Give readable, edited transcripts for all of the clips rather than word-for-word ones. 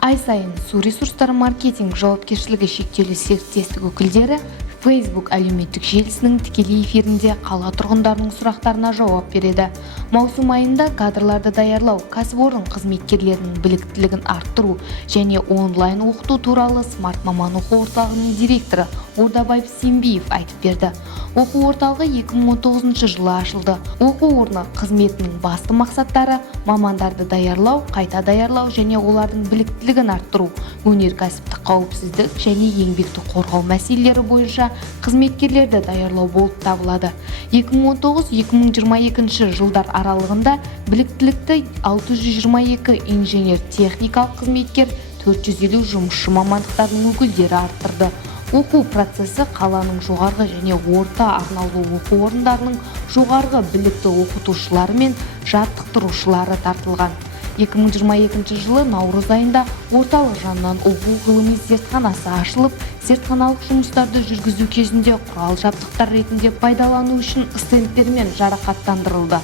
Ай сайын су ресурстары маркетинг жауапкершілігі шектеулі серіктестік өкілдері Facebook әлеуметтік желісінің тікелей эфирінде қала тұрғындарының сұрақтарына жауап береді. Маусым айында кадрларды даярлау, кәсіпорын қызметкерлерінің біліктілігін арттыру және онлайн оқыту туралы смарт маман оқу орталығының директоры Ордабаев Сембиев айтып берді. Оқу орталығы 2019 жылы ашылды. Оқу орны қызметінің басты мақсаттары мамандарды даярлау, қайта даярлау және олардың біліктілігін арттыру, өнеркәсіптік қауіпсіздік және еңбекті қорғау мәселелері бойынша қызметкерлерді даярлау болып табылады. 2019-2022 жылдар аралығында біліктілікті 622 инженер-техникалық қызметкер, 450 жұмысшы мамандықтарының өкілдері арттырды. Оқу процесі қаланың жоғарғы және орта арнаулы оқу орындарының жоғарғы білікті оқытушылары мен жаттықтырушылары тартылған. 2022 жылы наурыз айында орталық жанынан оқу ғылыми зертханасы ашылып, зертханалық жұмыстарды жүргізу кезінде құрал жабдықтар ретінде пайдалану үшін стендтермен жарақаттандырылды.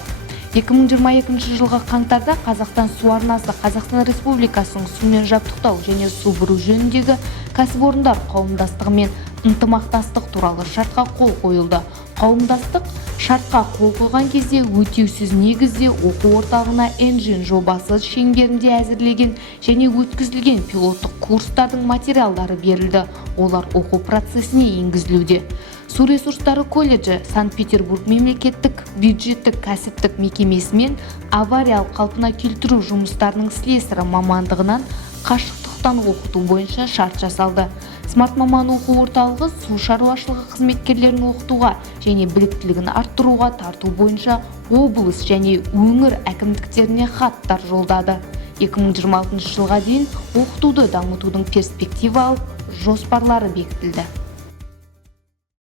2022 жылғы қаңтарда Қазақстан су арнасы Қазақстан Республикасының сумен жабдықтау және су бұру жөніндегі кәсіпорындар қауымдастығымен ынтымақтастық туралы шартқа қол қойылды. Қауымдастық шартқа қол қойған кезде өтеусіз негізде оқу орталығына Engine жобасы шеңберінде әзірлеген және өткізілген пилоттық курстардың материалдары берілді. Олар оқу процесіне енгізілуде. Су ресурстары колледжі Санкт-Петербург мемлекеттік бюджеттік кәсіптік мекемесімен авариялық қалпына келтіру жұмыстарының слесарі мамандығынан қашықтықтан оқыту бойынша шарт жасалды. Смарт маман оқу орталығы су шаруашылығы қызметкерлерін оқытуға және біліктілігін арттыруға тарту бойынша облыс және өңір әкімдіктеріне хаттар жолдады. 2026 жылға дейін оқытуды дамытудың перспективалық жоспарлары бекітілді.